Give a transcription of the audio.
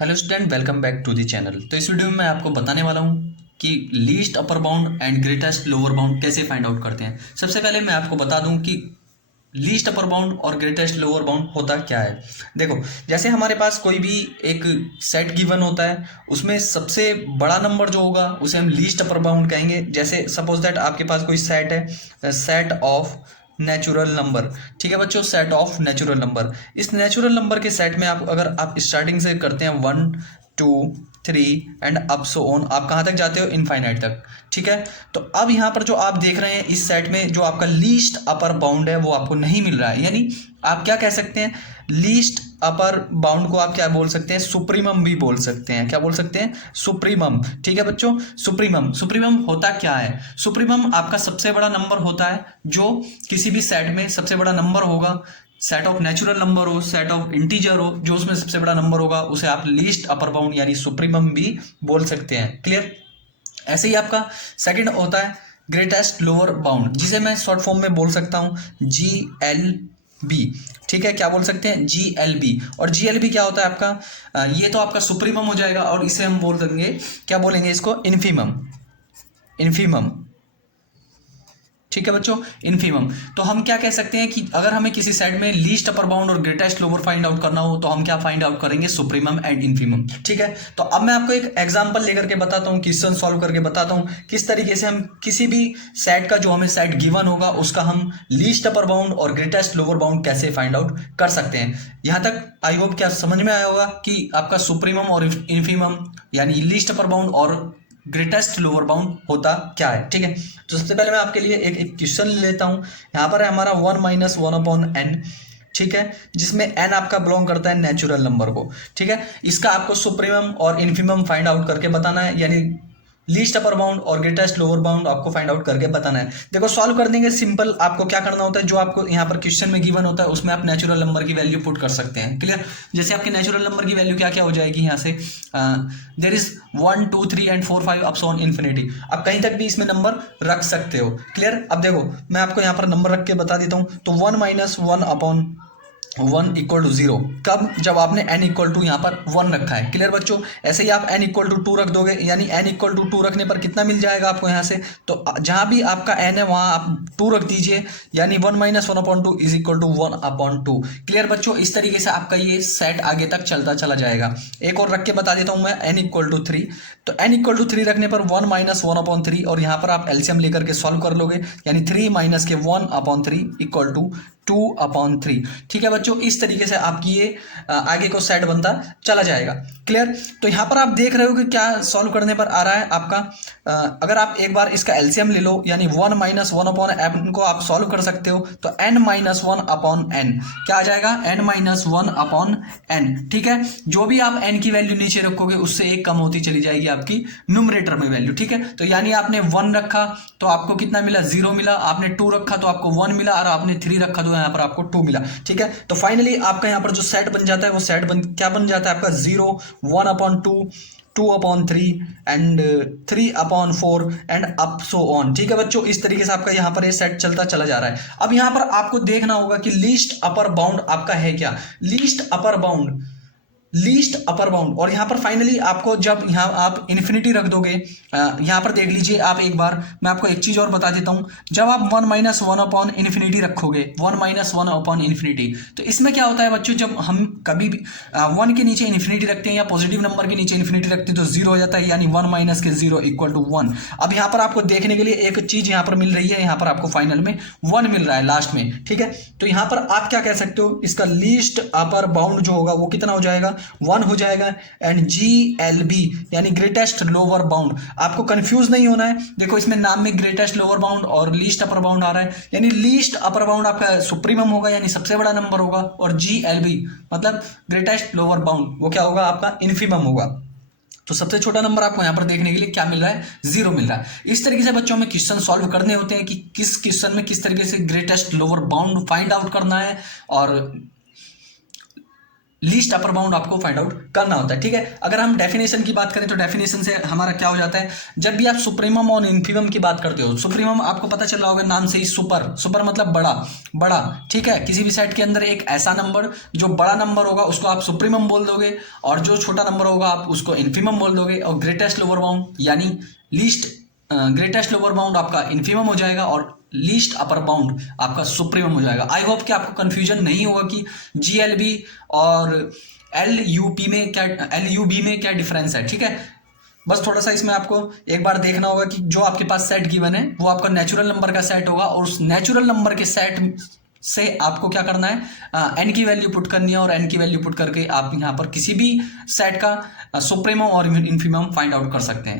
Hello student, welcome back to the channel. तो इस video में मैं आपको बताने वाला हूँ कि least upper bound and greatest lower bound कैसे फाइंड आउट करते हैं। सबसे पहले मैं आपको बता दूं कि लीस्ट अपर बाउंड और ग्रेटेस्ट लोअर बाउंड होता क्या है। देखो, जैसे हमारे पास कोई भी एक सेट गिवन होता है, उसमें सबसे बड़ा नंबर जो होगा उसे हम लीस्ट अपर बाउंड कहेंगे। जैसे सपोज दैट आपके पास कोई सेट है, सेट ऑफ नेचुरल नंबर। ठीक है बच्चों, सेट ऑफ नेचुरल नंबर। इस नेचुरल नंबर के सेट में अगर आप स्टार्टिंग से करते हैं 1 2 3 एंड अप सो ऑन, आप कहाँ तक जाते हो? इनफाइनाइट तक। ठीक है, तो अब यहाँ पर जो आप देख रहे हैं इस सेट में जो आपका लीस्ट अपर बाउंड है वो आपको नहीं मिल रहा है। यानी आप क्या कह सकते हैं, लीस्ट अपर बाउंड को आप क्या बोल सकते हैं? सुप्रीमम भी बोल सकते हैं। क्या बोल सकते हैं? सुप्रीमम। ठीक है बच्चों, सुप्रीमम। सुप्रीमम होता क्या है? सुप्रीमम आपका सबसे बड़ा नंबर होता है जो किसी भी सेट में सबसे बड़ा नंबर होगा। सेट ऑफ नेचुरल नंबर हो, सेट ऑफ इंटीजर हो, जो उसमें सबसे बड़ा नंबर होगा उसे आप लीस्ट अपर बाउंड यानी सुप्रीमम भी बोल सकते हैं। क्लियर? ऐसे ही आपका सेकंड होता है ग्रेटेस्ट लोअर बाउंड, जिसे मैं शॉर्ट फॉर्म में बोल सकता हूं GLB। ठीक है, क्या बोल सकते हैं? GLB। और GLB क्या होता है आपका? ये तो आपका सुप्रीमम हो जाएगा और इसे हम बोल देंगे, क्या बोलेंगे इसको? इन्फीमम। इन्फीमम। ठीक है बच्चों, इन्फीमम। तो हम क्या कह सकते हैं कि अगर हमें किसी सेट में लीस्ट अपर बाउंड और ग्रेटेस्ट लोअर फाइंड आउट करना हो तो हम क्या फाइंड आउट करेंगे? Supremum and infimum. ठीक है, तो अब मैं आपको एक एग्जांपल लेकर के बताता हूं, क्वेश्चन सॉल्व करके बताता हूं किस तरीके से हम किसी भी सेट का, जो हमें सेट गिवन होगा, उसका हम लीस्ट अपर बाउंड और ग्रेटेस्ट लोअर बाउंड कैसे फाइंड आउट कर सकते हैं। यहां तक आई होप क्या समझ में आया होगा कि आपका सुप्रीमम और इन्फीमम यानी लीस्ट अपर बाउंड और ग्रेटेस्ट लोअर बाउंड होता क्या है। ठीक है, तो सबसे पहले मैं आपके लिए एक क्वेश्चन ले लेता हूं। यहां पर है हमारा 1 - 1/n। ठीक है, जिसमें n आपका बिलोंग करता है नेचुरल नंबर को। ठीक है, इसका आपको सुप्रीमम और इन्फीमम फाइंड आउट करके बताना है, यानी लीस्ट अपर बाउंड और ग्रेटेस्ट लोअर बाउंड आपको फाइंड आउट करके बताना है। देखो, सॉल्व कर देंगे सिंपल। आपको क्या करना होता है, जो आपको यहाँ पर क्वेश्चन में गिवन होता है उसमें आप नेचुरल नंबर की वैल्यू पुट कर सकते हैं। क्लियर? जैसे आपके नेचुरल नंबर की वैल्यू क्या क्या हो जाएगी यहाँ से? There is 1 2 3 and 4 5 up so on infinity. आप कहीं तक भी इसमें नंबर रख सकते हो। क्लियर? अब देखो, मैं आपको यहाँ पर नंबर रख के बता देता हूँ। तो 1 - 1/1 इक्वल टू 0। कब? जब आपने n इक्वल टू यहाँ पर 1 रखा है। क्लियर बच्चों? ऐसे ही आप n इक्वल टू 2 रख दोगे, यानी n इक्वल टू 2 रखने पर कितना मिल जाएगा आपको यहाँ से? तो जहां भी आपका n है वहां आप 2 रख दीजिए, यानी 1 - 1/2 इज इक्वल टू 1/2। क्लियर बच्चों? इस तरीके से आपका ये सेट आगे तक चलता चला जाएगा। एक और रख के बता देता हूं मैं, n इक्वल टू 3। तो n इक्वल टू 3 रखने पर 1 - 1/3, और यहाँ पर आप एलसीएम लेकर के सॉल्व कर लोगे, यानी 3 माइनस के 1/3 इक्वल टू 2/3। ठीक है बच्चों, इस तरीके से आपकी ये आगे को सेट बनता चला जाएगा। क्लियर? तो यहां पर आप देख रहे हो कि क्या सॉल्व करने पर आ रहा है आपका, अगर आप एक बार इसका एलसीएम ले लो, यानी 1 - 1/n को आप सॉल्व कर सकते हो, तो n - 1/n क्या आ जाएगा? n - 1/n। ठीक है, जो भी आप n की वैल्यू नीचे रखोगे उससे एक कम होती चली जाएगी आपकी न्यूमरेटर में वैल्यू। ठीक है, तो यानी आपने 1 रखा तो आपको कितना मिला? 0 मिला। आपने 2 रखा तो आपको 1 मिला, और आपने 3 रखा तो यहाँ पर आपको 2 मिला। ठीक है, तो फाइनली आपका यहाँ पर जो सेट बन जाता है वो सेट क्या बन जाता है आपका? 0 1/2 2/3 and 3/4 and up so on. ठीक है बच्चों, इस तरीके से आपका यहाँ पर ये सेट चलता चला जा रहा है। अब यहाँ पर आपको देखना होगा कि लीस्ट अपर बाउंड आपका है क्या? Least upper bound, least upper bound. और यहां पर फाइनली आपको जब यहां आप इन्फिनिटी रख दोगे, यहां पर देख लीजिए आप एक बार, मैं आपको एक चीज और बता देता हूं। जब आप 1 - 1/इन्फिनिटी रखोगे, 1 - 1/इन्फिनिटी, तो इसमें क्या होता है बच्चों, जब हम कभी भी 1 के नीचे इन्फिनिटी रखते हैं या पॉजिटिव नंबर के नीचे इन्फिनिटी रखते हैं तो 0 हो जाता है, यानी 1 माइनस के 0 इक्वल टू 1। अब यहां पर आपको देखने के लिए एक चीज यहां पर मिल रही है, यहां पर आपको फाइनल में 1 मिल रहा है लास्ट में। ठीक है, तो यहां पर आप क्या कह सकते हो, इसका लीस्ट अपर बाउंड जो होगा वो कितना हो जाएगा? 1 हो जाएगा। एंड GLB यानी ग्रेटेस्ट लोअर बाउंड, आपको कंफ्यूज नहीं होना है। देखो, इसमें नाम में ग्रेटेस्ट लोअर बाउंड और लीस्ट अपर बाउंड आ रहा है, यानी लीस्ट अपर बाउंड आपका सुप्रीमम होगा, यानी सबसे बड़ा नंबर होगा, और GLB मतलब ग्रेटेस्ट लोअर बाउंड वो क्या होगा? आपका इन्फीमम होगा। तो सबसे छोटा नंबर आपको यहां पर देखने के लिए क्या मिल रहा है? 0 मिल रहा है। इस तरीके से बच्चों में क्वेश्चन सॉल्व करने होते हैं कि किस क्वेश्चन में किस तरीके से greatest lower bound find out करना है। और लीस्ट अपर बाउंड आपको फाइंड आउट करना होता है। ठीक है, अगर हम डेफिनेशन की बात करें तो डेफिनेशन से हमारा क्या हो जाता है, जब भी आप सुप्रीमम और इन्फीमम की बात करते हो, सुप्रीमम आपको पता चल रहा होगा नाम से ही, सुपर, सुपर मतलब बड़ा, बड़ा। ठीक है, किसी भी सेट के अंदर एक ऐसा नंबर जो बड़ा नंबर होगा उसको आप सुप्रीमम बोल दोगे, और जो छोटा नंबर होगा आप उसको इन्फीमम बोल दोगे। और ग्रेटेस्ट लोअर बाउंड यानी लीस्ट, ग्रेटेस्ट लोअर बाउंड आपका इन्फीमम हो जाएगा और लीस्ट अपर बाउंड आपका सुप्रीमम हो जाएगा। आई होप कि आपको कंफ्यूजन नहीं होगा कि जीएलबी और एलयूपी में क्या, एलयूबी में क्या डिफरेंस है। ठीक है, बस थोड़ा सा इसमें आपको एक बार देखना होगा कि जो आपके पास सेट गिवन है वो आपका नेचुरल नंबर का सेट होगा, और उस नेचुरल नंबर के सेट से आपको क्या करना है, एन की वैल्यू पुट करनी है, और एन की वैल्यू पुट करके आप यहाँ पर किसी भी सेट का सुप्रीमम और इन्फीमम फाइंड आउट कर सकते हैं।